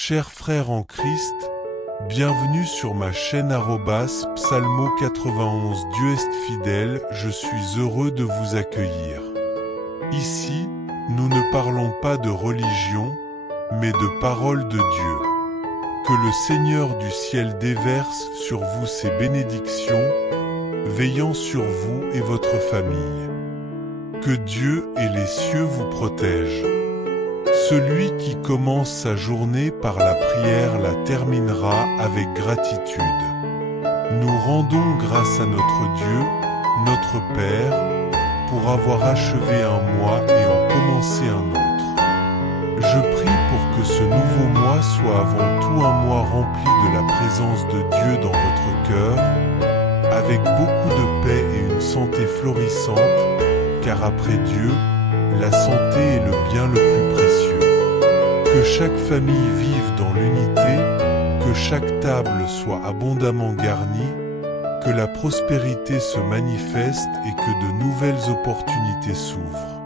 Chers frères en Christ, bienvenue sur ma chaîne Psalmo 91. Dieu est fidèle, je suis heureux de vous accueillir. Ici, nous ne parlons pas de religion, mais de parole de Dieu. Que le Seigneur du ciel déverse sur vous ses bénédictions, veillant sur vous et votre famille. Que Dieu et les cieux vous protègent. Celui qui commence sa journée par la prière la terminera avec gratitude. Nous rendons grâce à notre Dieu, notre Père, pour avoir achevé un mois et en commencé un autre. Je prie pour que ce nouveau mois soit avant tout un mois rempli de la présence de Dieu dans votre cœur, avec beaucoup de paix et une santé florissante, car après Dieu, la santé est le bien le plus précieux. Que chaque famille vive dans l'unité, que chaque table soit abondamment garnie, que la prospérité se manifeste et que de nouvelles opportunités s'ouvrent.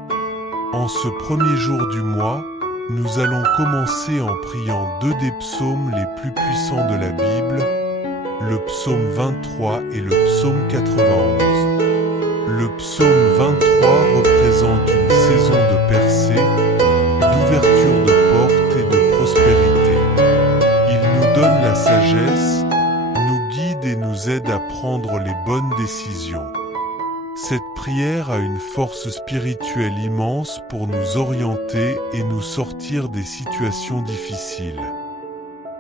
En ce premier jour du mois, nous allons commencer en priant deux des psaumes les plus puissants de la Bible, le psaume 23 et le psaume 91. Le psaume 23 représente une saison de percée, d'ouverture de portes et de prospérité. Il nous donne la sagesse, nous guide et nous aide à prendre les bonnes décisions. Cette prière a une force spirituelle immense pour nous orienter et nous sortir des situations difficiles.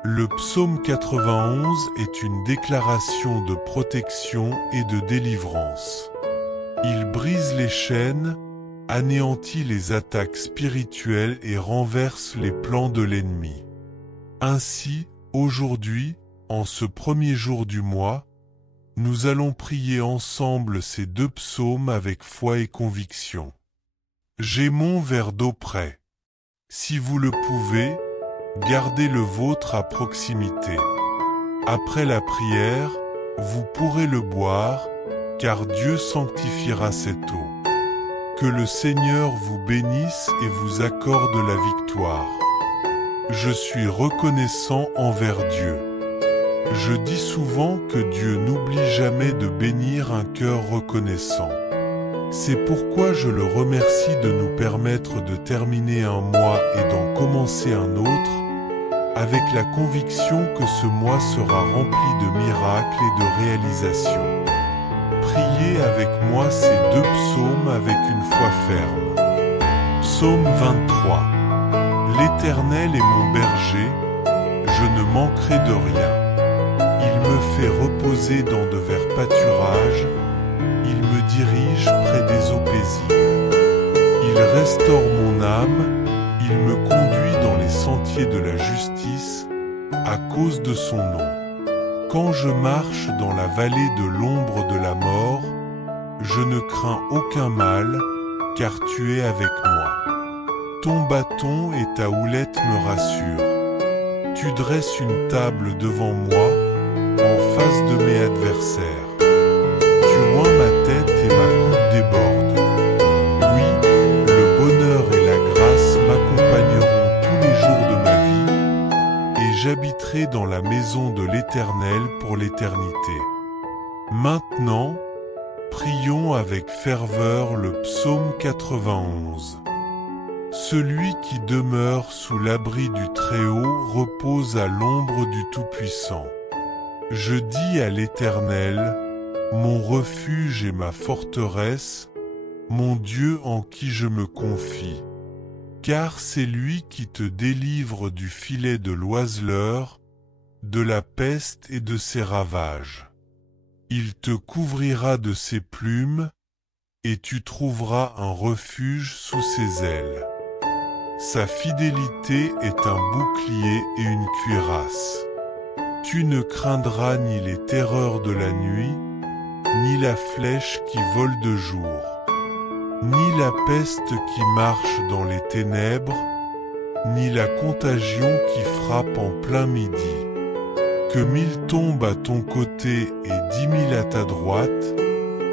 Le psaume 91 est une déclaration de protection et de délivrance. Il brise les chaînes, anéantit les attaques spirituelles et renverse les plans de l'ennemi. Ainsi, aujourd'hui, en ce premier jour du mois, nous allons prier ensemble ces deux psaumes avec foi et conviction. J'ai mon verre d'eau prêt. Si vous le pouvez, gardez le vôtre à proximité. Après la prière, vous pourrez le boire, car Dieu sanctifiera cette eau. Que le Seigneur vous bénisse et vous accorde la victoire. Je suis reconnaissant envers Dieu. Je dis souvent que Dieu n'oublie jamais de bénir un cœur reconnaissant. C'est pourquoi je le remercie de nous permettre de terminer un mois et d'en commencer un autre, avec la conviction que ce mois sera rempli de miracles et de réalisations. Priez avec moi ces deux psaumes avec une foi ferme. Psaume 23. L'Éternel est mon berger, je ne manquerai de rien. Il me fait reposer dans de verts pâturages, il me dirige près des eaux paisibles. Il restaure mon âme, il me conduit dans les sentiers de la justice, à cause de son nom. Quand je marche dans la vallée de l'ombre de la mort, je ne crains aucun mal, car tu es avec moi. Ton bâton et ta houlette me rassurent. Tu dresses une table devant moi, en face de mes adversaires. Tu oins ma tête et ma coupe déborde. Oui, le bonheur et la grâce m'accompagneront tous les jours de ma vie, et j'habiterai dans la maison de l'Éternel pour l'éternité. Maintenant, prions avec ferveur le psaume 91. Celui qui demeure sous l'abri du Très-Haut repose à l'ombre du Tout-Puissant. Je dis à l'Éternel, mon refuge et ma forteresse, mon Dieu en qui je me confie. Car c'est lui qui te délivre du filet de l'oiseleur, de la peste et de ses ravages. Il te couvrira de ses plumes, et tu trouveras un refuge sous ses ailes. Sa fidélité est un bouclier et une cuirasse. Tu ne craindras ni les terreurs de la nuit, ni la flèche qui vole de jour, ni la peste qui marche dans les ténèbres, ni la contagion qui frappe en plein midi. Que 1000 tombent à ton côté et 10 000 à ta droite,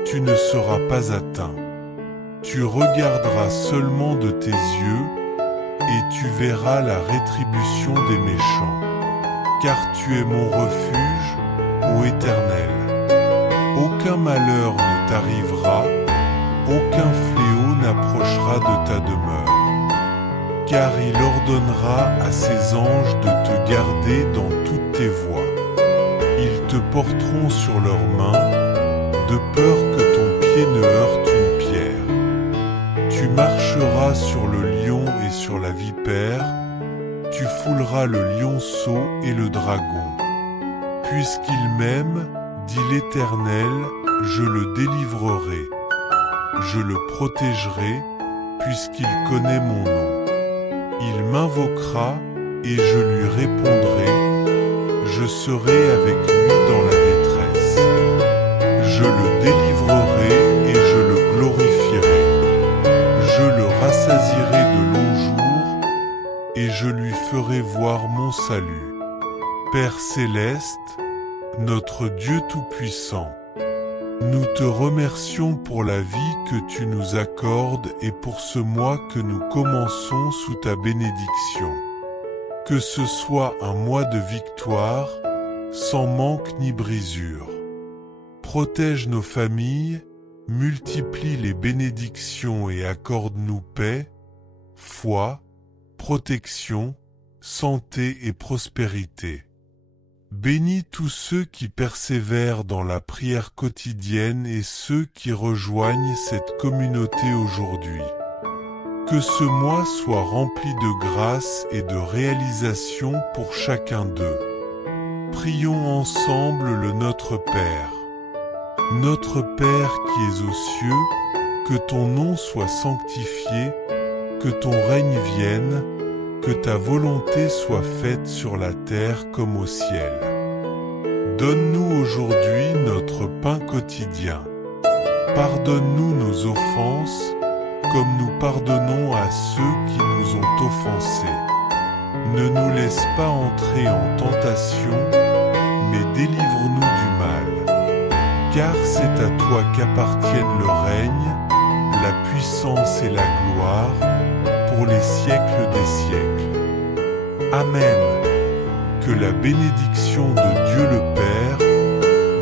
tu ne seras pas atteint. Tu regarderas seulement de tes yeux, et tu verras la rétribution des méchants. Car tu es mon refuge, ô Éternel. Aucun malheur ne t'arrivera, aucun fléau n'approchera de ta demeure. Car il ordonnera à ses anges de te garder dans toutes tes voies. Ils te porteront sur leurs mains, de peur que ton pied ne heurte une pierre. Tu marcheras sur le lion et sur la vipère, tu fouleras le lionceau et le dragon. Puisqu'il m'aime, dit l'Éternel, je le délivrerai. Je le protégerai, puisqu'il connaît mon nom. Il m'invoquera, et je lui répondrai. Je serai avec lui dans la détresse. Je le délivrerai et je le glorifierai. Je le rassasierai de longs jours, et je lui ferai voir mon salut. Père céleste, notre Dieu tout-puissant, nous te remercions pour la vie que tu nous accordes et pour ce mois que nous commençons sous ta bénédiction. Que ce soit un mois de victoire, sans manque ni brisure. Protège nos familles, multiplie les bénédictions et accorde-nous paix, foi, protection, santé et prospérité. Bénis tous ceux qui persévèrent dans la prière quotidienne et ceux qui rejoignent cette communauté aujourd'hui. Que ce mois soit rempli de grâce et de réalisation pour chacun d'eux. Prions ensemble le Notre Père. Notre Père qui es aux cieux, que ton nom soit sanctifié, que ton règne vienne, que ta volonté soit faite sur la terre comme au ciel. Donne-nous aujourd'hui notre pain quotidien. Pardonne-nous nos offenses, comme nous pardonnons à ceux qui nous ont offensés. Ne nous laisse pas entrer en tentation, mais délivre-nous du mal. Car c'est à toi qu'appartiennent le règne, la puissance et la gloire, pour les siècles des siècles. Amen. Que la bénédiction de Dieu le Père,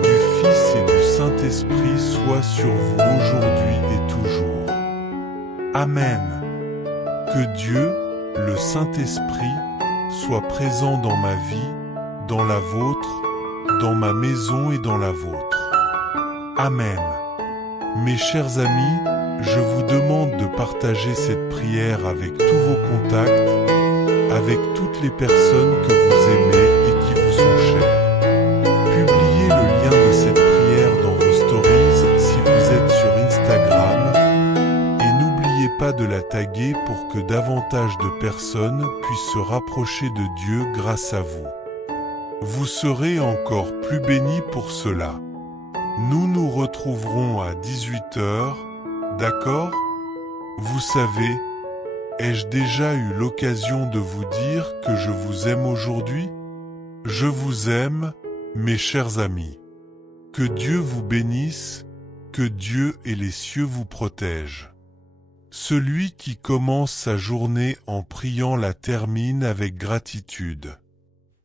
du Fils et du Saint-Esprit soit sur vous aujourd'hui et toujours. Amen. Que Dieu, le Saint-Esprit, soit présent dans ma vie, dans la vôtre, dans ma maison et dans la vôtre. Amen. Mes chers amis, je vous demande de partager cette prière avec tous vos contacts, avec toutes les personnes que vous aimez et qui vous sont chères. Publiez le lien de cette prière dans vos stories si vous êtes sur Instagram et n'oubliez pas de la taguer pour que davantage de personnes puissent se rapprocher de Dieu grâce à vous. Vous serez encore plus bénis pour cela. Nous nous retrouverons à 18 h. D'accord? Vous savez, ai-je déjà eu l'occasion de vous dire que je vous aime aujourd'hui? Je vous aime, mes chers amis. Que Dieu vous bénisse, que Dieu et les cieux vous protègent. Celui qui commence sa journée en priant la termine avec gratitude.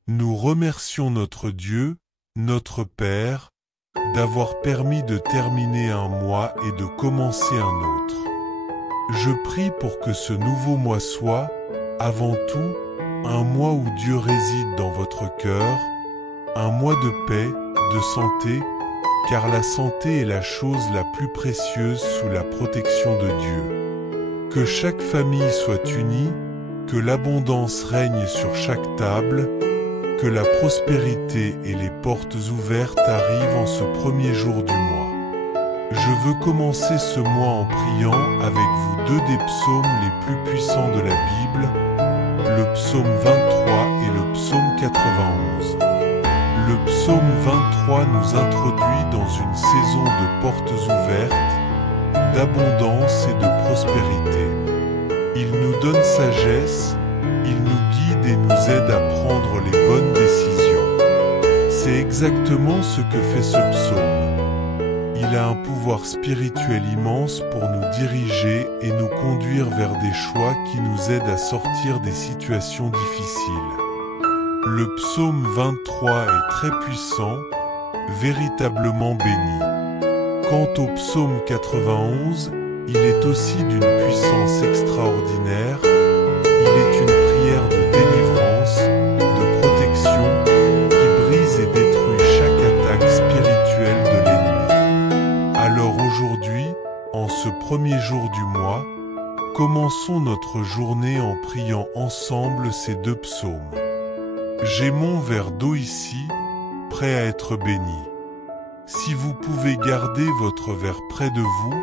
Nous remercions notre Dieu, notre Père, d'avoir permis de terminer un mois et de commencer un autre. Je prie pour que ce nouveau mois soit, avant tout, un mois où Dieu réside dans votre cœur, un mois de paix, de santé, car la santé est la chose la plus précieuse sous la protection de Dieu. Que chaque famille soit unie, que l'abondance règne sur chaque table, que la prospérité et les portes ouvertes arrivent en ce premier jour du mois. Je veux commencer ce mois en priant avec vous deux des psaumes les plus puissants de la Bible, le psaume 23 et le psaume 91. Le psaume 23 nous introduit dans une saison de portes ouvertes, d'abondance et de prospérité. Il nous donne sagesse, il nous guide et nous aide à prendre les bonnes décisions. C'est exactement ce que fait ce psaume. Il il a un pouvoir spirituel immense pour nous diriger et nous conduire vers des choix qui nous aident à sortir des situations difficiles. Le psaume 23 est très puissant, véritablement béni. Quant au psaume 91, il est aussi d'une puissance extraordinaire. Il est une prière de délivrance, de protection, qui brise et détruit chaque attaque spirituelle de l'ennemi. Alors aujourd'hui, en ce premier jour du mois, commençons notre journée en priant ensemble ces deux psaumes. J'ai mon verre d'eau ici, prêt à être béni. Si vous pouvez garder votre verre près de vous,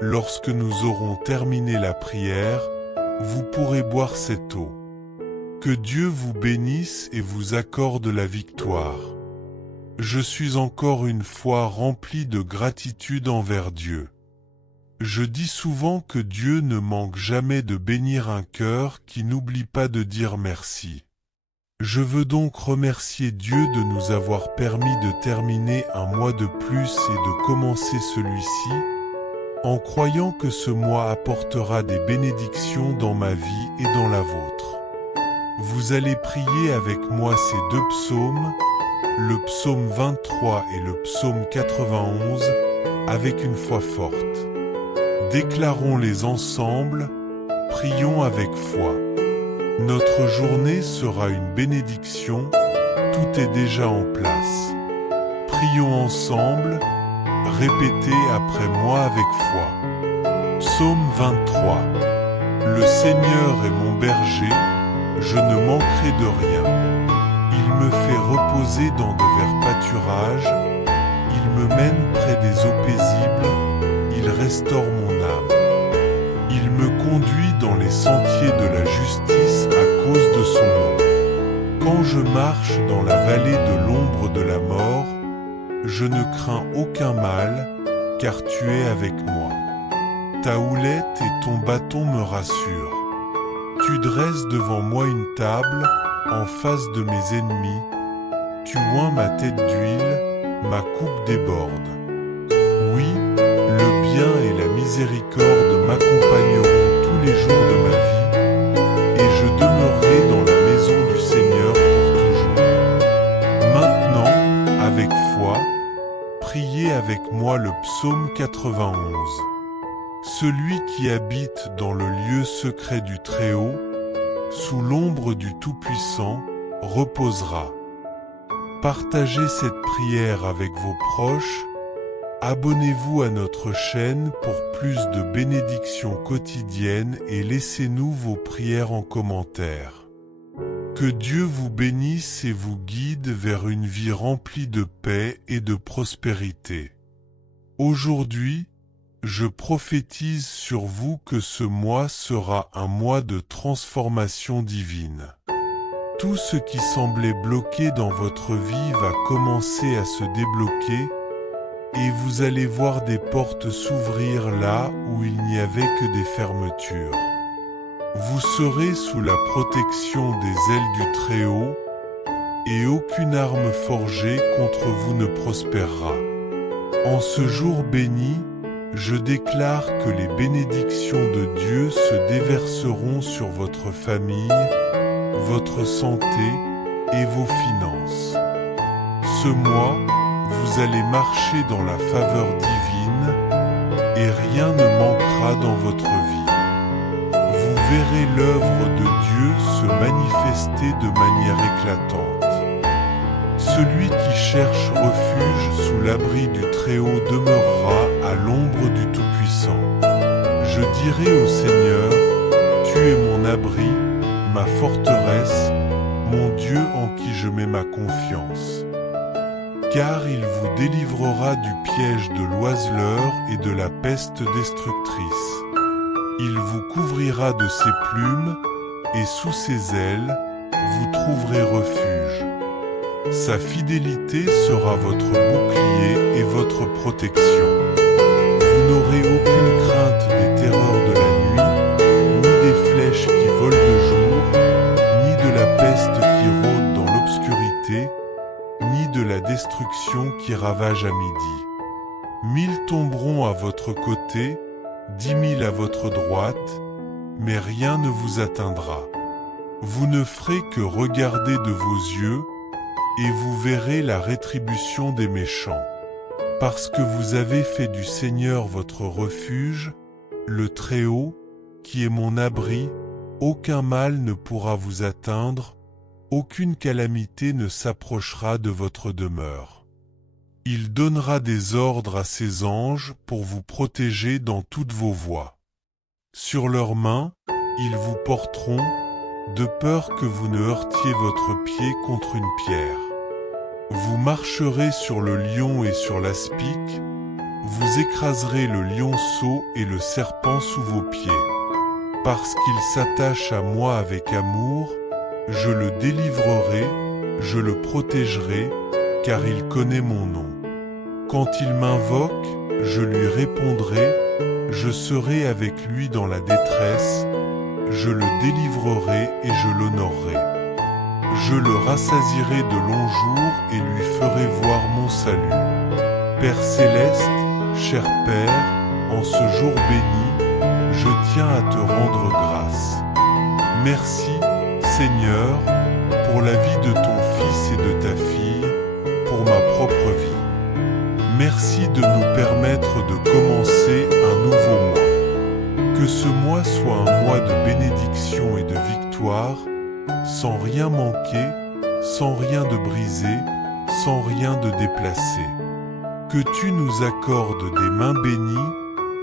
lorsque nous aurons terminé la prière, vous pourrez boire cette eau. Que Dieu vous bénisse et vous accorde la victoire. Je suis encore une fois rempli de gratitude envers Dieu. Je dis souvent que Dieu ne manque jamais de bénir un cœur qui n'oublie pas de dire merci. Je veux donc remercier Dieu de nous avoir permis de terminer un mois de plus et de commencer celui-ci, en croyant que ce mois apportera des bénédictions dans ma vie et dans la vôtre. Vous allez prier avec moi ces deux psaumes, le psaume 23 et le psaume 91, avec une foi forte. Déclarons-les ensemble, prions avec foi. Notre journée sera une bénédiction, tout est déjà en place. Prions ensemble, répétez après moi avec foi. Psaume 23. Le Seigneur est mon berger, je ne manquerai de rien. Il me fait reposer dans de verts pâturages, il me mène près des eaux paisibles, il restaure mon âme. Il me conduit dans les sentiers de la justice à cause de son nom. Quand je marche dans la vallée de l'ombre de la mort, je ne crains aucun mal, car tu es avec moi. Ta houlette et ton bâton me rassurent. Tu dresses devant moi une table, en face de mes ennemis. Tu oins ma tête d'huile, ma coupe déborde. Oui, le bien et la miséricorde m'accompagneront tous les jours de ma vie, et je demeurerai dans la maison du Seigneur pour toujours. Maintenant, avec foi, priez avec moi le psaume 91. Celui qui habite dans le lieu secret du Très-Haut, sous l'ombre du Tout-Puissant, reposera. Partagez cette prière avec vos proches. Abonnez-vous à notre chaîne pour plus de bénédictions quotidiennes et laissez-nous vos prières en commentaire. Que Dieu vous bénisse et vous guide vers une vie remplie de paix et de prospérité. Aujourd'hui, je prophétise sur vous que ce mois sera un mois de transformation divine. Tout ce qui semblait bloqué dans votre vie va commencer à se débloquer, et vous allez voir des portes s'ouvrir là où il n'y avait que des fermetures. Vous serez sous la protection des ailes du Très-Haut, et aucune arme forgée contre vous ne prospérera. En ce jour béni, je déclare que les bénédictions de Dieu se déverseront sur votre famille, votre santé et vos finances. Ce mois, vous allez marcher dans la faveur divine et rien ne manquera dans votre vie. Vous verrez l'œuvre de Dieu se manifester de manière éclatante. Celui qui cherche refuge sous l'abri du Très-Haut demeurera à l'ombre du Tout-Puissant. Je dirai au Seigneur, tu es mon abri, ma forteresse, mon Dieu en qui je mets ma confiance. Car il vous délivrera du piège de l'oiseleur et de la peste destructrice. Il vous couvrira de ses plumes, et sous ses ailes, vous trouverez refuge. Sa fidélité sera votre bouclier et votre protection. Vous n'aurez aucune crainte des terreurs de la nuit, ni des flèches qui volent de jour, ni de la peste qui rôde dans l'obscurité, ni de la destruction qui ravage à midi. 1000 tomberont à votre côté, 10 000 à votre droite, mais rien ne vous atteindra. Vous ne ferez que regarder de vos yeux, et vous verrez la rétribution des méchants. Parce que vous avez fait du Seigneur votre refuge, le Très-Haut, qui est mon abri, aucun mal ne pourra vous atteindre, aucune calamité ne s'approchera de votre demeure. Il donnera des ordres à ses anges pour vous protéger dans toutes vos voies. Sur leurs mains, ils vous porteront, de peur que vous ne heurtiez votre pied contre une pierre. Vous marcherez sur le lion et sur l'aspic, vous écraserez le lionceau et le serpent sous vos pieds. Parce qu'il s'attache à moi avec amour, je le délivrerai, je le protégerai, car il connaît mon nom. Quand il m'invoque, je lui répondrai, je serai avec lui dans la détresse, je le délivrerai et je l'honorerai. Je le rassasierai de longs jours et lui ferai voir mon salut. Père céleste, cher Père, en ce jour béni, je tiens à te rendre grâce. Merci, Seigneur, pour la vie de ton fils et de ta fille, pour ma propre vie. Merci de nous permettre de commencer un nouveau mois. Que ce mois soit un mois de bénédiction et de victoire, sans rien manquer, sans rien de brisé, sans rien de déplacé. Que tu nous accordes des mains bénies,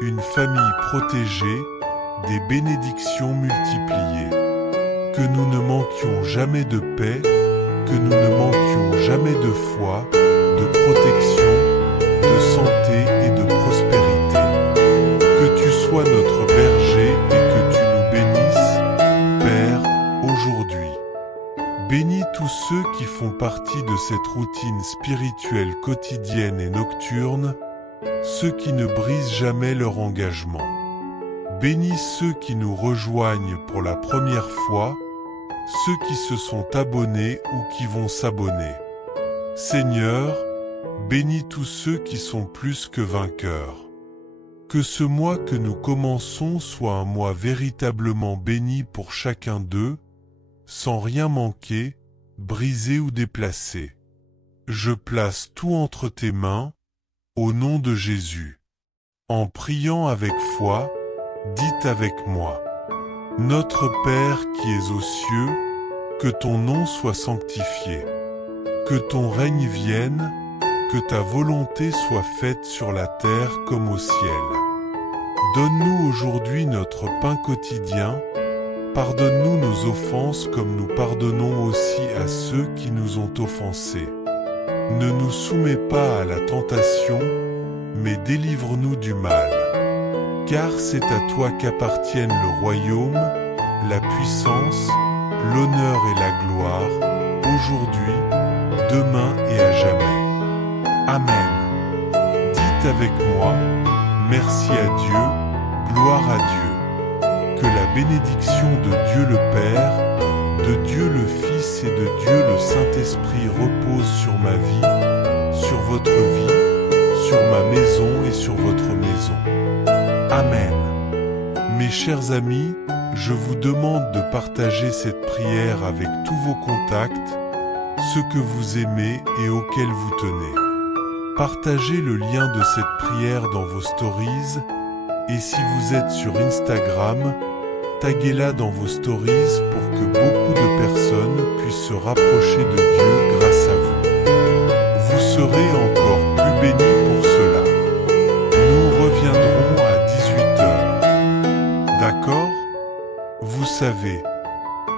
une famille protégée, des bénédictions multipliées. Que nous ne manquions jamais de paix, que nous ne manquions jamais de foi, de protection, de santé et de prospérité. Que tu sois notre berger et que tu nous bénisses, Père, aujourd'hui. Bénis tous ceux qui font partie de cette routine spirituelle quotidienne et nocturne, ceux qui ne brisent jamais leur engagement. Bénis ceux qui nous rejoignent pour la première fois, ceux qui se sont abonnés ou qui vont s'abonner. Seigneur, bénis tous ceux qui sont plus que vainqueurs. Que ce mois que nous commençons soit un mois véritablement béni pour chacun d'eux, sans rien manquer, brisé ou déplacé. Je place tout entre tes mains, au nom de Jésus. En priant avec foi, dites avec moi. Notre Père qui es aux cieux, que ton nom soit sanctifié. Que ton règne vienne, que ta volonté soit faite sur la terre comme au ciel. Donne-nous aujourd'hui notre pain quotidien. Pardonne-nous nos offenses comme nous pardonnons aussi à ceux qui nous ont offensés. Ne nous soumets pas à la tentation, mais délivre-nous du mal. Car c'est à toi qu'appartiennent le royaume, la puissance, l'honneur et la gloire, aujourd'hui, demain et à jamais. Amen. Dites avec moi, merci à Dieu, gloire à Dieu. Que la bénédiction de Dieu le Père, de Dieu le Fils et de Dieu le Saint-Esprit repose sur ma vie, sur votre vie, sur ma maison et sur votre maison. Amen. Mes chers amis, je vous demande de partager cette prière avec tous vos contacts, ceux que vous aimez et auxquels vous tenez. Partagez le lien de cette prière dans vos stories, et si vous êtes sur Instagram, taguez-la dans vos stories pour que beaucoup de personnes puissent se rapprocher de Dieu grâce à vous. Vous serez encore plus bénis pour cela. Nous reviendrons à 18 h. D'accord ? Vous savez,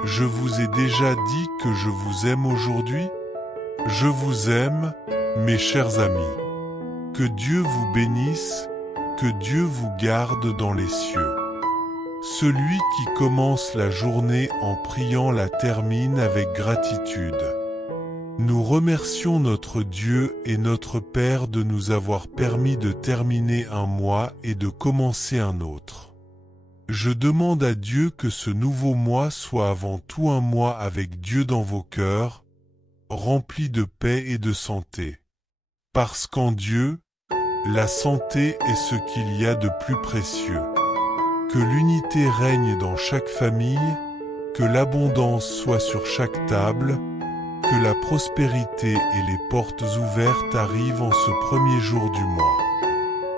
je vous ai déjà dit que je vous aime aujourd'hui. Je vous aime, mes chers amis. Que Dieu vous bénisse, que Dieu vous garde dans les cieux. Celui qui commence la journée en priant la termine avec gratitude. Nous remercions notre Dieu et notre Père de nous avoir permis de terminer un mois et de commencer un autre. Je demande à Dieu que ce nouveau mois soit avant tout un mois avec Dieu dans vos cœurs, rempli de paix et de santé. Parce qu'en Dieu, La santé est ce qu'il y a de plus précieux. Que l'unité règne dans chaque famille, que l'abondance soit sur chaque table, que la prospérité et les portes ouvertes arrivent en ce premier jour du mois.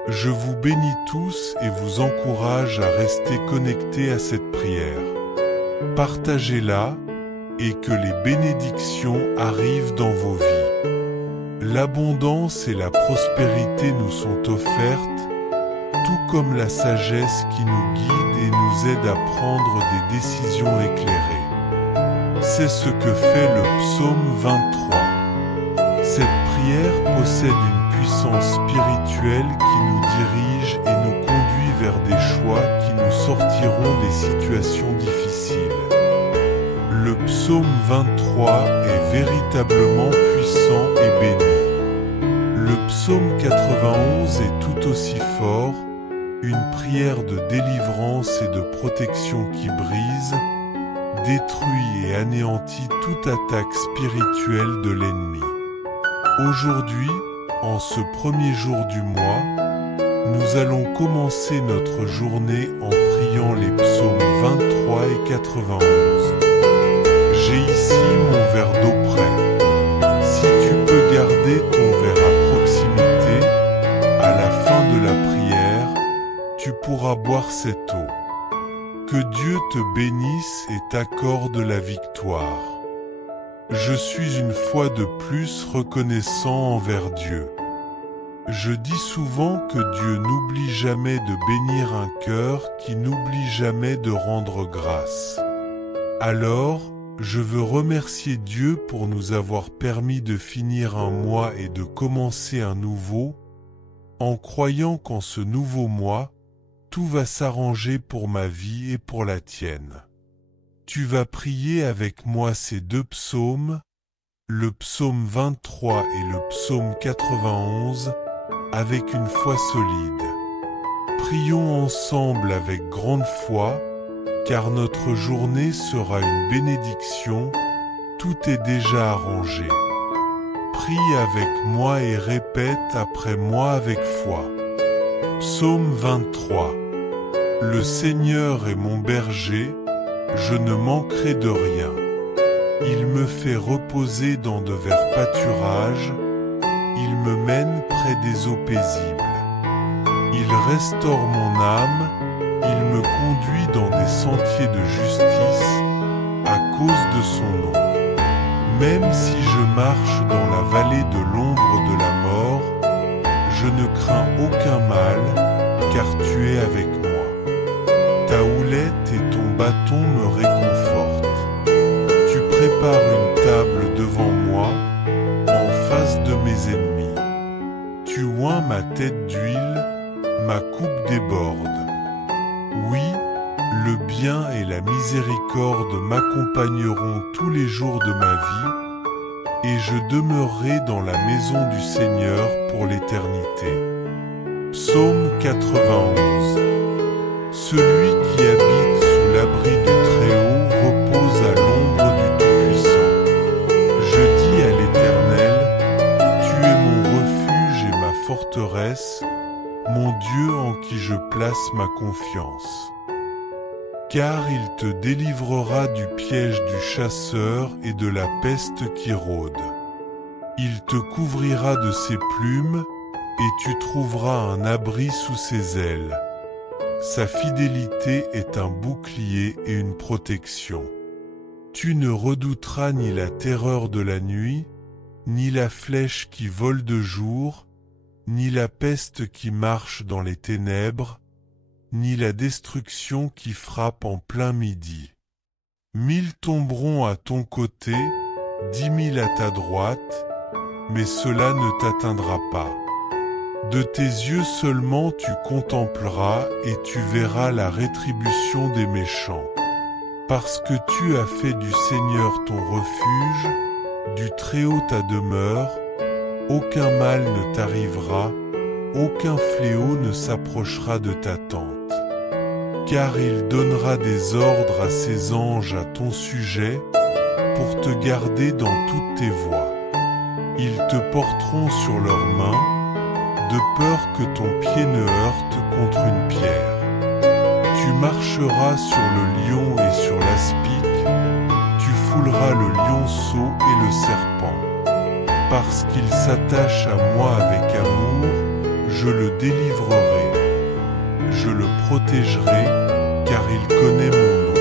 Je vous bénis tous et vous encourage à rester connectés à cette prière. Partagez-la et que les bénédictions arrivent dans vos vies. L'abondance et la prospérité nous sont offertes, tout comme la sagesse qui nous guide et nous aide à prendre des décisions éclairées. C'est ce que fait le psaume 23. Cette prière possède une puissance spirituelle qui nous dirige et nous conduit vers des choix qui nous sortiront des situations difficiles. Le psaume 23 est véritablement puissant et béni. Le psaume 91 est tout aussi fort, une prière de délivrance et de protection qui brise, détruit et anéantit toute attaque spirituelle de l'ennemi. Aujourd'hui, en ce premier jour du mois, nous allons commencer notre journée en priant les psaumes 23 et 91. J'ai ici mon verre d'eau prêt. Si tu peux garder ton verre à proximité, à la fin de la prière, tu pourras boire cette eau. Que Dieu te bénisse et t'accorde la victoire. Je suis une fois de plus reconnaissant envers Dieu. Je dis souvent que Dieu n'oublie jamais de bénir un cœur qui n'oublie jamais de rendre grâce. Alors, je veux remercier Dieu pour nous avoir permis de finir un mois et de commencer un nouveau, en croyant qu'en ce nouveau mois, tout va s'arranger pour ma vie et pour la tienne. Tu vas prier avec moi ces deux psaumes, le psaume 23 et le psaume 91, avec une foi solide. Prions ensemble avec grande foi, car notre journée sera une bénédiction, tout est déjà arrangé. Prie avec moi et répète après moi avec foi. Psaume 23. Le Seigneur est mon berger, je ne manquerai de rien. Il me fait reposer dans de verts pâturages, il me mène près des eaux paisibles. Il restaure mon âme, il me conduit dans des sentiers de justice, à cause de son nom. Même si je marche dans la vallée de l'ombre de la mort, je ne crains aucun mal, car tu es avec moi. Ta houlette et ton bâton me réconfortent. Tu prépares une table devant moi, en face de mes ennemis. Tu oins ma tête d'huile, ma coupe déborde. Oui, le bien et la miséricorde m'accompagneront tous les jours de ma vie, et je demeurerai dans la maison du Seigneur pour l'éternité. Psaume 91. Celui qui habite sous l'abri du Très-Haut repose à l'ombre du Tout-Puissant. Je dis à l'Éternel, tu es mon refuge et ma forteresse, mon Dieu en qui je place ma confiance. Car il te délivrera du piège du chasseur et de la peste qui rôde. Il te couvrira de ses plumes, et tu trouveras un abri sous ses ailes. Sa fidélité est un bouclier et une protection. Tu ne redouteras ni la terreur de la nuit, ni la flèche qui vole de jour, ni la peste qui marche dans les ténèbres, ni la destruction qui frappe en plein midi. 1000 tomberont à ton côté, 10 000 à ta droite, mais cela ne t'atteindra pas. De tes yeux seulement tu contempleras et tu verras la rétribution des méchants. Parce que tu as fait du Seigneur ton refuge, du Très-Haut ta demeure, aucun mal ne t'arrivera, aucun fléau ne s'approchera de ta tente. Car il donnera des ordres à ses anges à ton sujet, pour te garder dans toutes tes voies. Ils te porteront sur leurs mains, de peur que ton pied ne heurte contre une pierre. Tu marcheras sur le lion et sur l'aspic, tu fouleras le lionceau et le serpent. Parce qu'il s'attache à moi avec amour, je le délivrerai. Je le protégerai, car il connaît mon nom.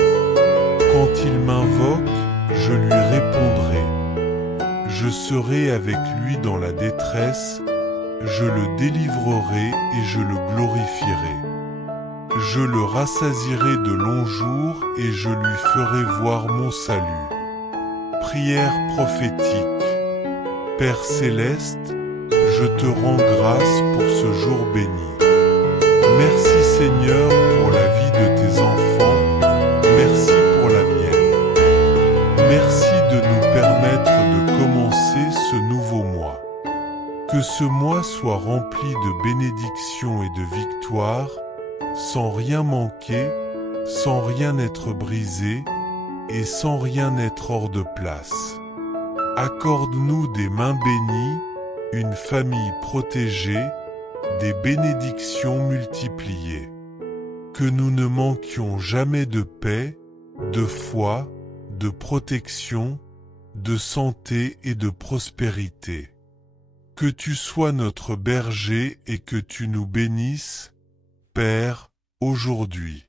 Quand il m'invoque, je lui répondrai. Je serai avec lui dans la détresse, je le délivrerai et je le glorifierai. Je le rassasierai de longs jours et je lui ferai voir mon salut. Prière prophétique. Père céleste, je te rends grâce pour ce jour béni. Merci Seigneur pour la vie de tes enfants, merci pour la mienne. Merci de nous permettre de commencer ce nouveau mois. Que ce mois soit rempli de bénédictions et de victoires, sans rien manquer, sans rien être brisé et sans rien être hors de place. Accorde-nous des mains bénies, une famille protégée, des bénédictions multipliées. Que nous ne manquions jamais de paix, de foi, de protection, de santé et de prospérité. Que tu sois notre berger et que tu nous bénisses, Père, aujourd'hui.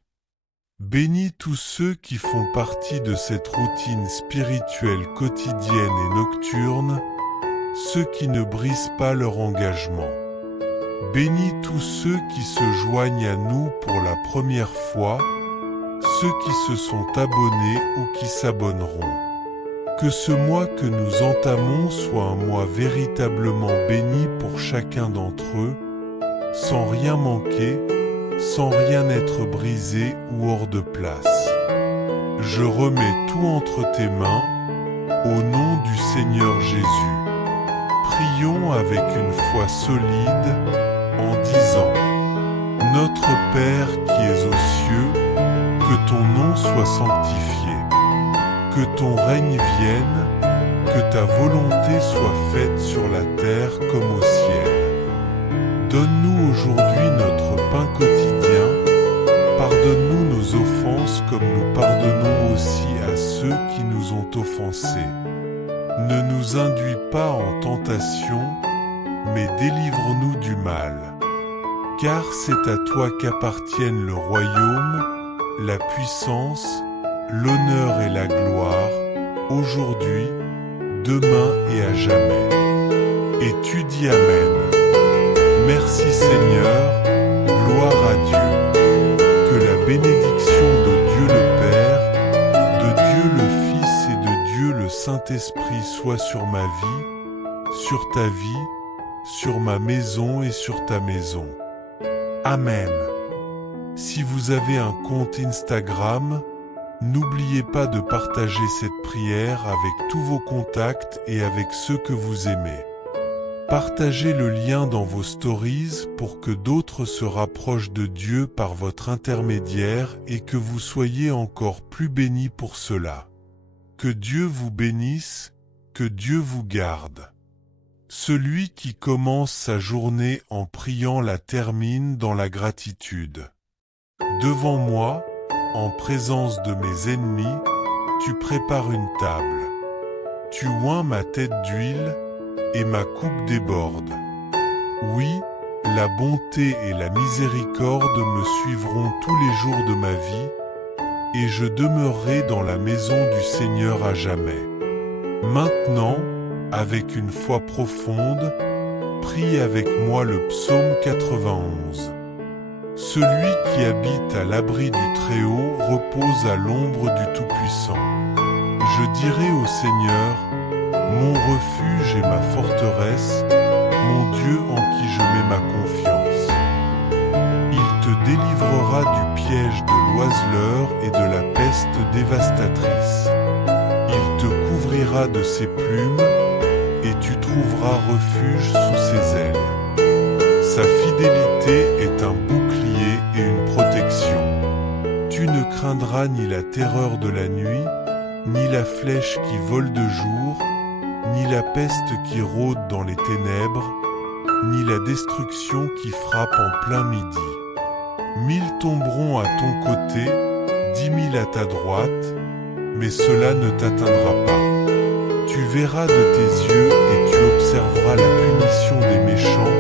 Bénis tous ceux qui font partie de cette routine spirituelle quotidienne et nocturne, ceux qui ne brisent pas leur engagement. Bénis tous ceux qui se joignent à nous pour la première fois, ceux qui se sont abonnés ou qui s'abonneront. Que ce mois que nous entamons soit un mois véritablement béni pour chacun d'entre eux, sans rien manquer, sans rien être brisé ou hors de place. Je remets tout entre tes mains, au nom du Seigneur Jésus. Prions avec une foi solide, en disant: Notre Père qui es aux cieux, que ton nom soit sanctifié, que ton règne vienne, que ta volonté soit faite sur la terre comme au ciel. Donne-nous aujourd'hui notre pain quotidien, pardonne-nous nos offenses comme nous pardonnons aussi à ceux qui nous ont offensés. Ne nous induis pas en tentation, mais délivre-nous du mal. Car c'est à toi qu'appartiennent le royaume, la puissance, l'honneur et la gloire, aujourd'hui, demain et à jamais. Et tu dis Amen. Merci Seigneur, gloire à Dieu. Que la bénédiction de Dieu le Père, de Dieu le Fils et de Dieu le Saint-Esprit soit sur ma vie, sur ta vie, sur ma maison et sur ta maison. Amen. Si vous avez un compte Instagram, n'oubliez pas de partager cette prière avec tous vos contacts et avec ceux que vous aimez. Partagez le lien dans vos stories pour que d'autres se rapprochent de Dieu par votre intermédiaire et que vous soyez encore plus bénis pour cela. Que Dieu vous bénisse, que Dieu vous garde. Celui qui commence sa journée en priant la termine dans la gratitude. Devant moi, en présence de mes ennemis, tu prépares une table. Tu oins ma tête d'huile, et ma coupe déborde. Oui, la bonté et la miséricorde me suivront tous les jours de ma vie, et je demeurerai dans la maison du Seigneur à jamais. Maintenant, avec une foi profonde, prie avec moi le psaume 91. Celui qui habite à l'abri du Très-Haut repose à l'ombre du Tout-Puissant. Je dirai au Seigneur: mon refuge et ma forteresse, mon Dieu en qui je mets ma confiance. Il te délivrera du piège de l'oiseleur et de la peste dévastatrice. Il te couvrira de ses plumes, et tu trouveras refuge sous ses ailes. Sa fidélité est un bouclier et une protection. Tu ne craindras ni la terreur de la nuit, ni la flèche qui vole de jour, ni la peste qui rôde dans les ténèbres, ni la destruction qui frappe en plein midi. 1000 tomberont à ton côté, 10 000 à ta droite, mais cela ne t'atteindra pas. Tu verras de tes yeux et tu observeras la punition des méchants,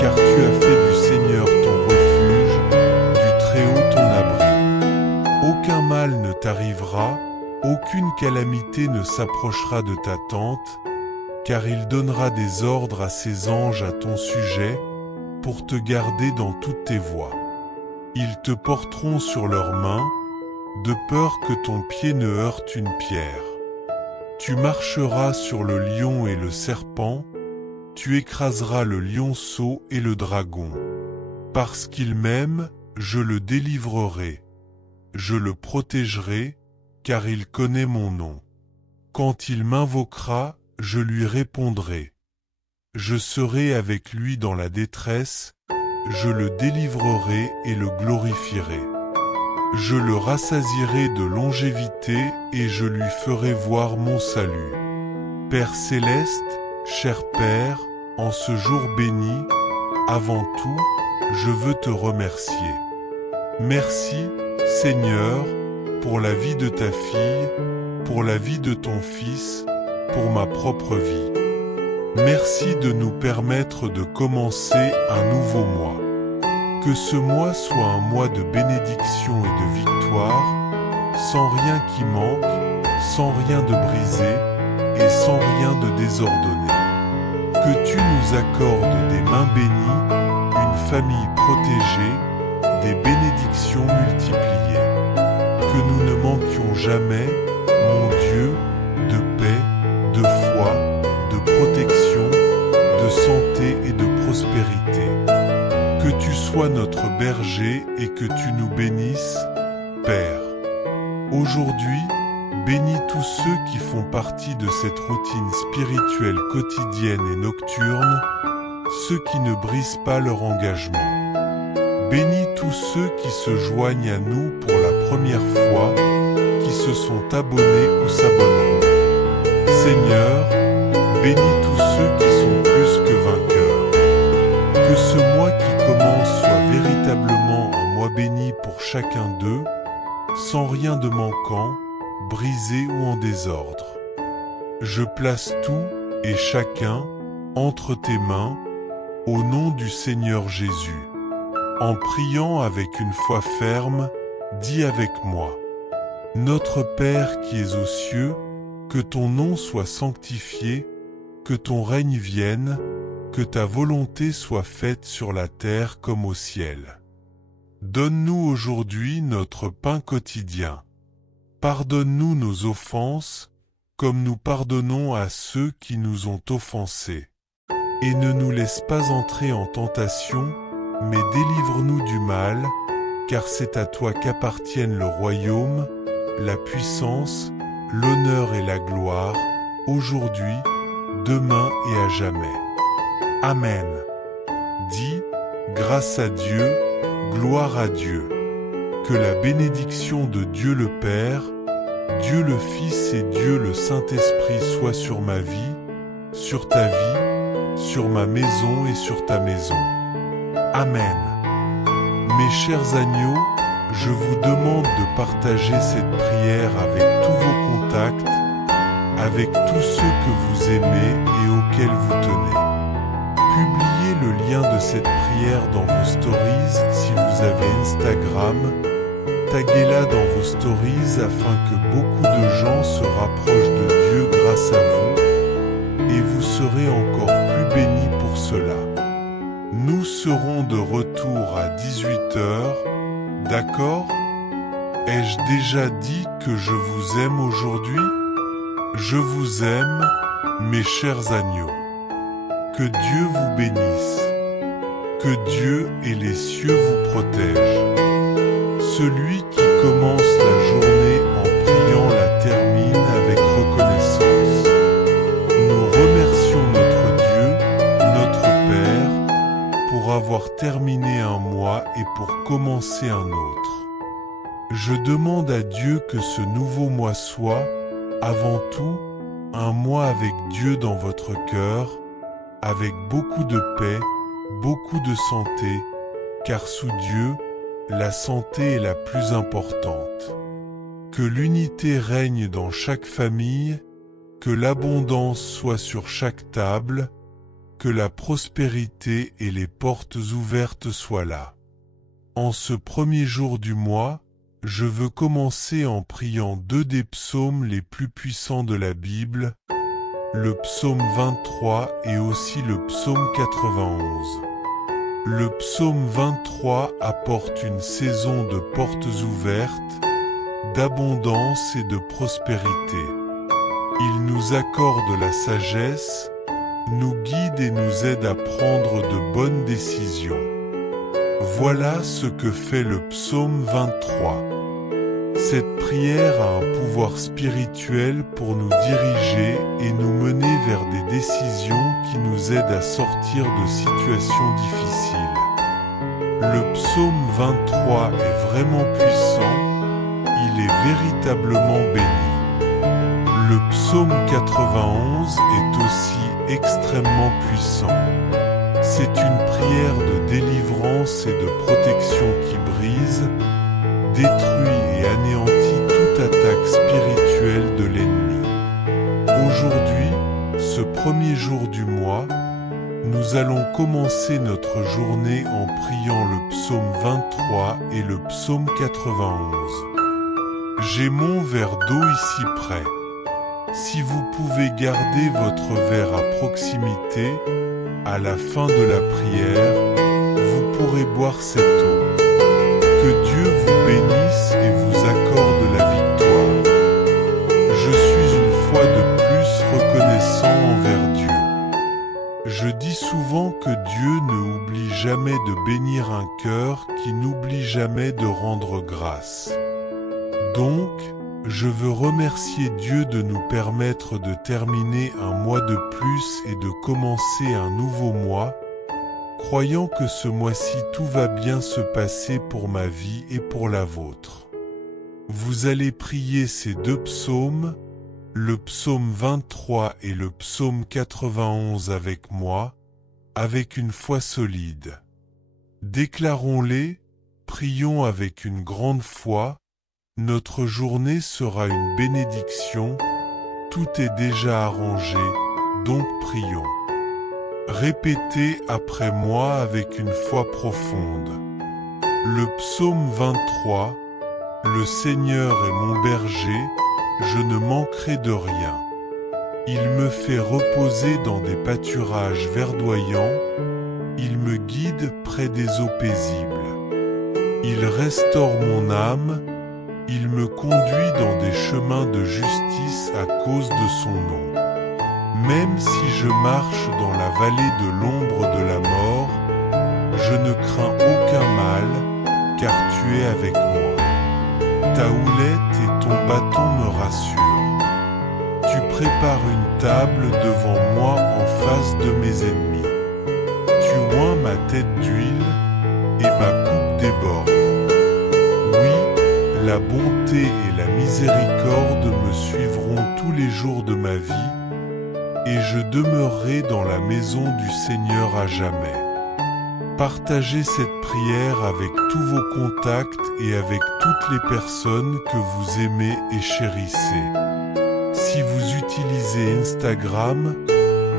car tu as fait du Seigneur ton refuge, du Très-Haut ton abri. Aucun mal ne t'arrivera, aucune calamité ne s'approchera de ta tente, car il donnera des ordres à ses anges à ton sujet, pour te garder dans toutes tes voies. Ils te porteront sur leurs mains, de peur que ton pied ne heurte une pierre. Tu marcheras sur le lion et le serpent, tu écraseras le lionceau et le dragon. Parce qu'il m'aime, je le délivrerai. Je le protégerai, car il connaît mon nom. Quand il m'invoquera, je lui répondrai. Je serai avec lui dans la détresse, je le délivrerai et le glorifierai. Je le rassasierai de longévité et je lui ferai voir mon salut. Père céleste, cher Père, en ce jour béni, avant tout, je veux te remercier. Merci, Seigneur, pour la vie de ta fille, pour la vie de ton fils, pour ma propre vie. Merci de nous permettre de commencer un nouveau mois. Que ce mois soit un mois de bénédiction et de victoire, sans rien qui manque, sans rien de brisé et sans rien de désordonné. Que tu nous accordes des mains bénies, une famille protégée, des bénédictions multipliées. Que nous ne manquions jamais, mon Dieu, de paix, de foi, de protection, de santé et de prospérité. Que tu sois notre berger et que tu nous bénisses, Père. Aujourd'hui, bénis tous ceux qui font partie de cette routine spirituelle quotidienne et nocturne, ceux qui ne brisent pas leur engagement. Bénis tous ceux qui se joignent à nous pour la première fois, qui se sont abonnés ou s'abonneront. Seigneur, bénis tous ceux qui sont plus que vainqueurs. Que ce mois qui commence soit véritablement un mois béni pour chacun d'eux, sans rien de manquant, brisé ou en désordre. Je place tout et chacun entre tes mains, au nom du Seigneur Jésus. En priant avec une foi ferme, dis avec moi: Notre Père qui es aux cieux, que ton nom soit sanctifié, que ton règne vienne, que ta volonté soit faite sur la terre comme au ciel. Donne-nous aujourd'hui notre pain quotidien. Pardonne-nous nos offenses, comme nous pardonnons à ceux qui nous ont offensés. Et ne nous laisse pas entrer en tentation, mais délivre-nous du mal, car c'est à toi qu'appartiennent le royaume, la puissance, l'honneur et la gloire, aujourd'hui, demain et à jamais. Amen. Dis, grâce à Dieu, gloire à Dieu. Que la bénédiction de Dieu le Père, Dieu le Fils et Dieu le Saint-Esprit soit sur ma vie, sur ta vie, sur ma maison et sur ta maison. Amen. Mes chers agneaux, je vous demande de partager cette prière avec tous vos contacts, avec tous ceux que vous aimez et auxquels vous tenez. Publiez le lien de cette prière dans vos stories si vous avez Instagram. Taguez-la dans vos stories afin que beaucoup de gens se rapprochent de Dieu grâce à vous, et vous serez encore plus bénis pour cela. Nous serons de retour à 18 h, d'accord? Ai-je déjà dit que je vous aime aujourd'hui? Je vous aime, mes chers agneaux. Que Dieu vous bénisse. Que Dieu et les cieux vous protègent. Celui qui commence la journée en priant la termine avec reconnaissance. Nous remercions notre Dieu, notre Père, pour avoir terminé un mois et pour commencer un autre. Je demande à Dieu que ce nouveau mois soit, avant tout, un mois avec Dieu dans votre cœur, avec beaucoup de paix, beaucoup de santé, car sous Dieu, la santé est la plus importante. Que l'unité règne dans chaque famille, que l'abondance soit sur chaque table, que la prospérité et les portes ouvertes soient là. En ce premier jour du mois, je veux commencer en priant deux des psaumes les plus puissants de la Bible, le psaume 23 et aussi le psaume 91. Le psaume 23 apporte une saison de portes ouvertes, d'abondance et de prospérité. Il nous accorde la sagesse, nous guide et nous aide à prendre de bonnes décisions. Voilà ce que fait le psaume 23. Cette prière a un pouvoir spirituel pour nous diriger et nous mener vers des décisions qui nous aident à sortir de situations difficiles. Le psaume 23 est vraiment puissant, il est véritablement béni. Le psaume 91 est aussi extrêmement puissant. C'est une prière de délivrance et de protection qui brise, détruit et anéantit toute attaque spirituelle de l'ennemi. Aujourd'hui, ce premier jour du mois, nous allons commencer notre journée en priant le psaume 23 et le psaume 91. J'ai mon verre d'eau ici près. Si vous pouvez garder votre verre à proximité, à la fin de la prière, vous pourrez boire cette eau. Que Dieu vous bénisse et vous accorde la victoire. Je suis une fois de plus reconnaissant envers Dieu. Je dis souvent que Dieu ne oublie jamais de bénir un cœur qui n'oublie jamais de rendre grâce. Donc, je veux remercier Dieu de nous permettre de terminer un mois de plus et de commencer un nouveau mois, croyant que ce mois-ci tout va bien se passer pour ma vie et pour la vôtre. Vous allez prier ces deux psaumes, le psaume 23 et le psaume 91 avec moi, avec une foi solide. Déclarons-les, prions avec une grande foi. Notre journée sera une bénédiction, tout est déjà arrangé, donc prions. Répétez après moi avec une foi profonde. Le psaume 23, le Seigneur est mon berger, je ne manquerai de rien. Il me fait reposer dans des pâturages verdoyants, il me guide près des eaux paisibles. Il restaure mon âme, il me conduit dans des chemins de justice à cause de son nom. Même si je marche dans la vallée de l'ombre de la mort, je ne crains aucun mal, car tu es avec moi. Ta houlette et ton bâton me rassurent. Tu prépares une table devant moi en face de mes ennemis. Tu oins ma tête d'huile et ma coupe déborde. La bonté et la miséricorde me suivront tous les jours de ma vie, et je demeurerai dans la maison du Seigneur à jamais. Partagez cette prière avec tous vos contacts et avec toutes les personnes que vous aimez et chérissez. Si vous utilisez Instagram,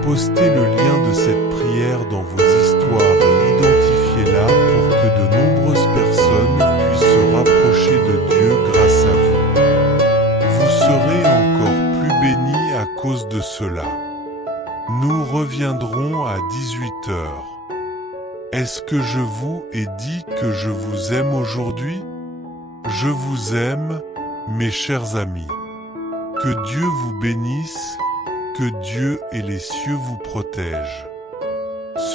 postez le lien de cette prière dans vos histoires et identifiez-la pour que de nombreuses personnes puissent se rapprocher de Dieu grâce à vous. Vous serez encore plus bénis à cause de cela. Nous reviendrons à 18 h. Est-ce que je vous ai dit que je vous aime aujourd'hui? Je vous aime, mes chers amis. Que Dieu vous bénisse, que Dieu et les cieux vous protègent.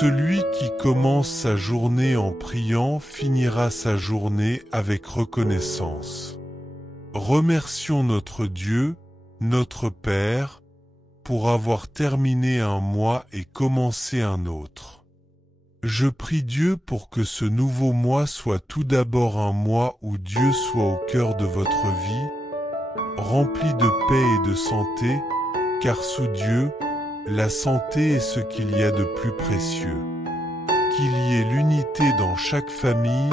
Celui qui commence sa journée en priant finira sa journée avec reconnaissance. Remercions notre Dieu, notre Père, pour avoir terminé un mois et commencé un autre. Je prie Dieu pour que ce nouveau mois soit tout d'abord un mois où Dieu soit au cœur de votre vie, rempli de paix et de santé, car sous Dieu, La santé est ce qu'il y a de plus précieux. Qu'il y ait l'unité dans chaque famille,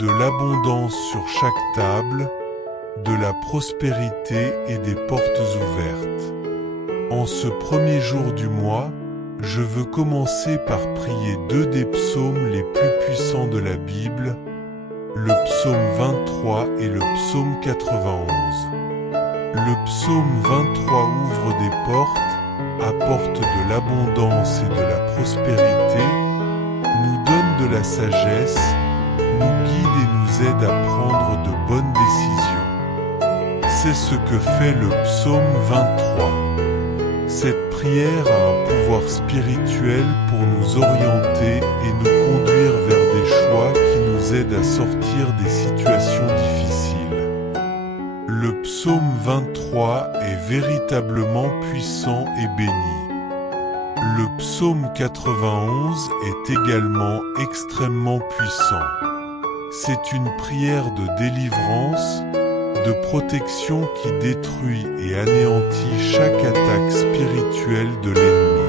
de l'abondance sur chaque table, de la prospérité et des portes ouvertes. En ce premier jour du mois, je veux commencer par prier deux des psaumes les plus puissants de la Bible, le psaume 23 et le psaume 91. Le psaume 23 ouvre des portes, apporte de l'abondance et de la prospérité, nous donne de la sagesse, nous guide et nous aide à prendre de bonnes décisions. C'est ce que fait le psaume 23. Cette prière a un pouvoir spirituel pour nous orienter et nous conduire vers des choix qui nous aident à sortir des situations difficiles. Le psaume 23 est véritablement puissant et béni. Le psaume 91 est également extrêmement puissant. C'est une prière de délivrance, de protection qui détruit et anéantit chaque attaque spirituelle de l'ennemi.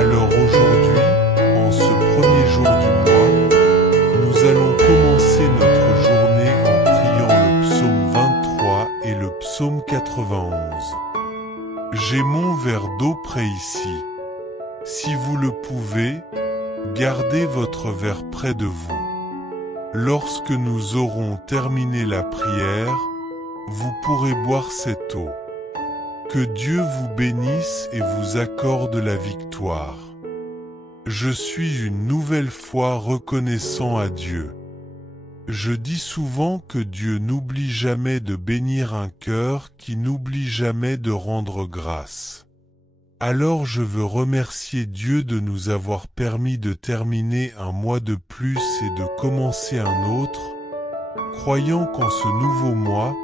Alors aujourd'hui, en ce premier jour du mois, nous allons commencer notre journée en priant le psaume 23 et le psaume 91. J'ai mon verre d'eau près ici. Si vous le pouvez, gardez votre verre près de vous. Lorsque nous aurons terminé la prière, vous pourrez boire cette eau. Que Dieu vous bénisse et vous accorde la victoire. Je suis une nouvelle fois reconnaissant à Dieu. Je dis souvent que Dieu n'oublie jamais de bénir un cœur qui n'oublie jamais de rendre grâce. Alors je veux remercier Dieu de nous avoir permis de terminer un mois de plus et de commencer un autre, croyant qu'en ce nouveau mois,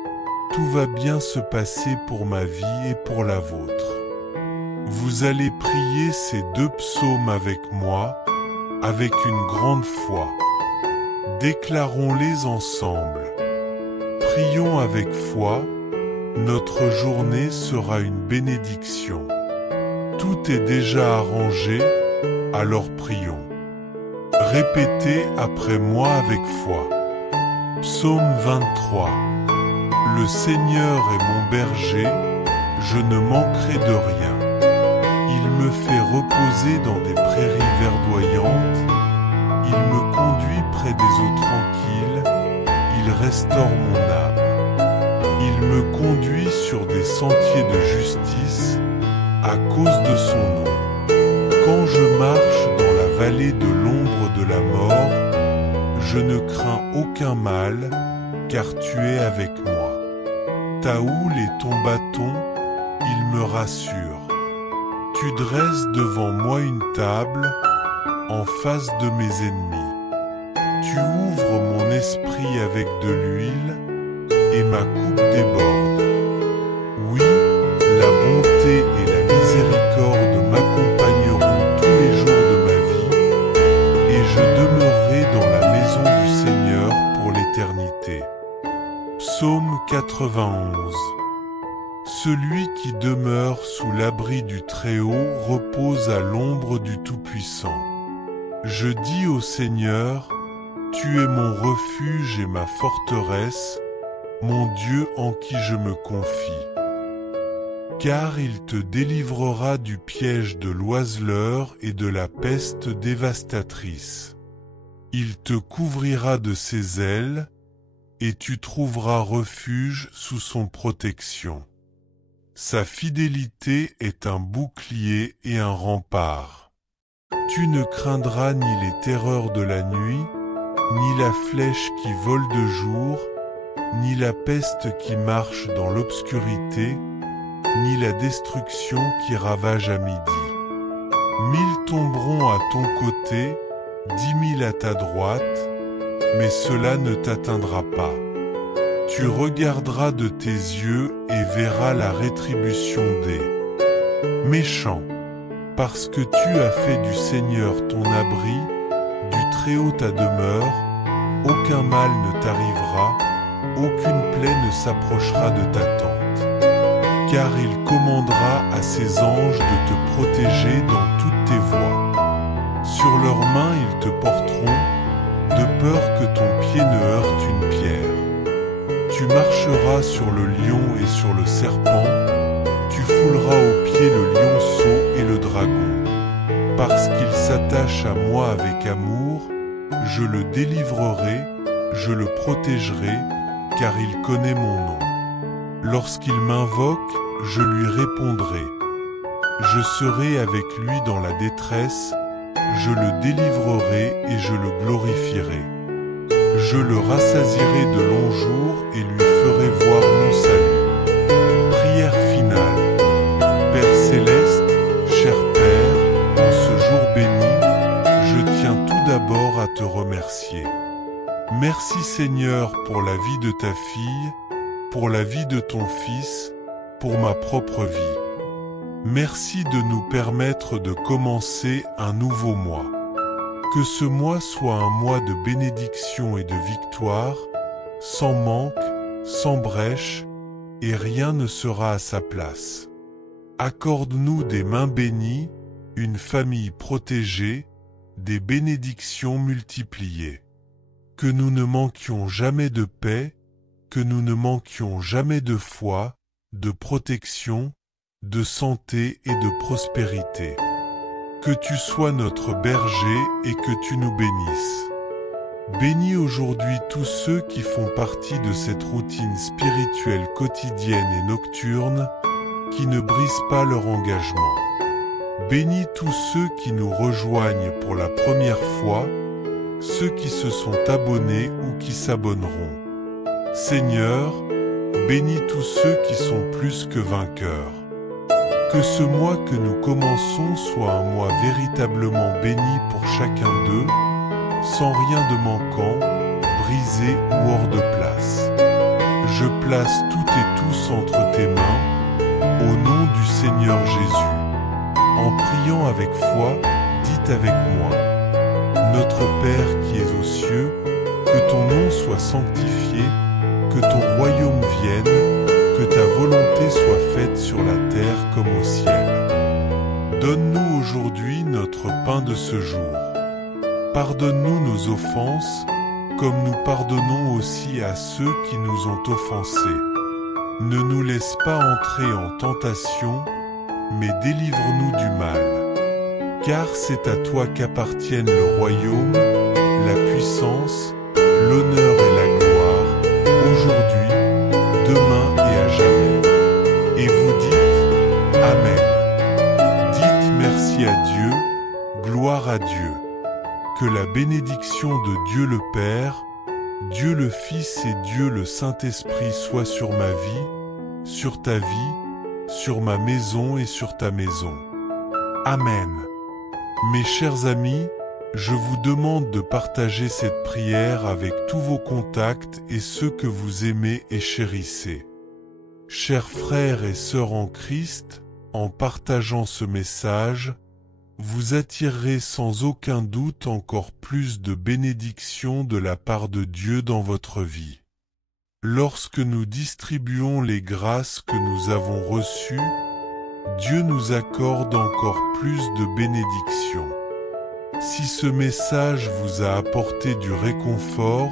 tout va bien se passer pour ma vie et pour la vôtre. Vous allez prier ces deux psaumes avec moi, avec une grande foi. Déclarons-les ensemble. Prions avec foi, notre journée sera une bénédiction. Tout est déjà arrangé, alors prions. Répétez après moi avec foi. Psaume 23. Le Seigneur est mon berger, je ne manquerai de rien. Il me fait reposer dans des prairies verdoyantes, il me conduit près des eaux tranquilles, il restaure mon âme. Il me conduit sur des sentiers de justice, à cause de son nom. Quand je marche dans la vallée de l'ombre de la mort, je ne crains aucun mal, car tu es avec moi. Ta houle et ton bâton, ils me rassurent. Tu dresses devant moi une table, en face de mes ennemis. Tu ouvres mon esprit avec de l'huile, et ma coupe déborde. Oui, la bonté et la miséricorde m'accompagneront tous les jours de ma vie, et je demeurerai dans la maison du Seigneur pour l'éternité. Psaume 91. Celui qui demeure sous l'abri du Très-Haut repose à l'ombre du Tout-Puissant. Je dis au Seigneur, tu es mon refuge et ma forteresse, mon Dieu en qui je me confie. Car il te délivrera du piège de l'oiseleur et de la peste dévastatrice. Il te couvrira de ses ailes, et tu trouveras refuge sous son protection. Sa fidélité est un bouclier et un rempart. Tu ne craindras ni les terreurs de la nuit, ni la flèche qui vole de jour, ni la peste qui marche dans l'obscurité, ni la destruction qui ravage à midi. 1000 tomberont à ton côté, 10 000 à ta droite, mais cela ne t'atteindra pas. Tu regarderas de tes yeux et verras la rétribution des méchants. Parce que tu as fait du Seigneur ton abri, du Très-Haut ta demeure, aucun mal ne t'arrivera, aucune plaie ne s'approchera de ta tente. car il commandera à ses anges de te protéger dans toutes tes voies. Sur leurs mains ils te porteront, de peur que ton pied ne heurte une pierre. Tu marcheras sur le lion et sur le serpent, tu fouleras aux pieds le lionceau et le dragon. Parce qu'il s'attache à moi avec amour, je le délivrerai, je le protégerai, car il connaît mon nom. Lorsqu'il m'invoque, je lui répondrai. Je serai avec lui dans la détresse, je le délivrerai et je le glorifierai. Je le rassasierai de longs jours et lui ferai voir mon salut. Prière finale. Père céleste, cher Père, en ce jour béni, je tiens tout d'abord à te remercier. Merci Seigneur pour la vie de ta fille, pour la vie de ton fils, pour ma propre vie. Merci de nous permettre de commencer un nouveau mois. Que ce mois soit un mois de bénédiction et de victoire, sans manque, sans brèche, et rien ne sera à sa place. Accorde-nous des mains bénies, une famille protégée, des bénédictions multipliées. Que nous ne manquions jamais de paix, que nous ne manquions jamais de foi, de protection, de santé et de prospérité. Que tu sois notre berger et que tu nous bénisses. Bénis aujourd'hui tous ceux qui font partie de cette routine spirituelle quotidienne et nocturne, qui ne brisent pas leur engagement. Bénis tous ceux qui nous rejoignent pour la première fois, ceux qui se sont abonnés ou qui s'abonneront. Seigneur, bénis tous ceux qui sont plus que vainqueurs. Que ce mois que nous commençons soit un mois véritablement béni pour chacun d'eux, sans rien de manquant, brisé ou hors de place. Je place toutes et tous entre tes mains, au nom du Seigneur Jésus. En priant avec foi, dites avec moi. Notre Père qui es aux cieux, que ton nom soit sanctifié, que ton royaume vienne, que ta volonté soit faite sur la terre comme au ciel. Donne-nous aujourd'hui notre pain de ce jour. Pardonne-nous nos offenses, comme nous pardonnons aussi à ceux qui nous ont offensés. Ne nous laisse pas entrer en tentation, mais délivre-nous du mal. Car c'est à toi qu'appartiennent le royaume, la puissance, l'honneur et la gloire, aujourd'hui, demain et à jamais. Et vous dites Amen. Dites merci à Dieu, gloire à Dieu. Que la bénédiction de Dieu le Père, Dieu le Fils et Dieu le Saint-Esprit soit sur ma vie, sur ta vie, sur ma maison et sur ta maison. Amen. Mes chers amis, je vous demande de partager cette prière avec tous vos contacts et ceux que vous aimez et chérissez. Chers frères et sœurs en Christ, en partageant ce message, vous attirerez sans aucun doute encore plus de bénédictions de la part de Dieu dans votre vie. Lorsque nous distribuons les grâces que nous avons reçues, Dieu nous accorde encore plus de bénédictions. Si ce message vous a apporté du réconfort,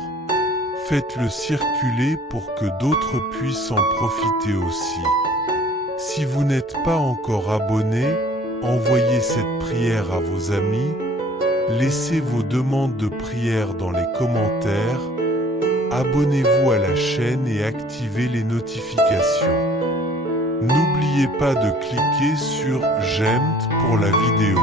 faites-le circuler pour que d'autres puissent en profiter aussi. Si vous n'êtes pas encore abonné, envoyez cette prière à vos amis, laissez vos demandes de prière dans les commentaires, abonnez-vous à la chaîne et activez les notifications. N'oubliez pas de cliquer sur « J'aime » pour la vidéo.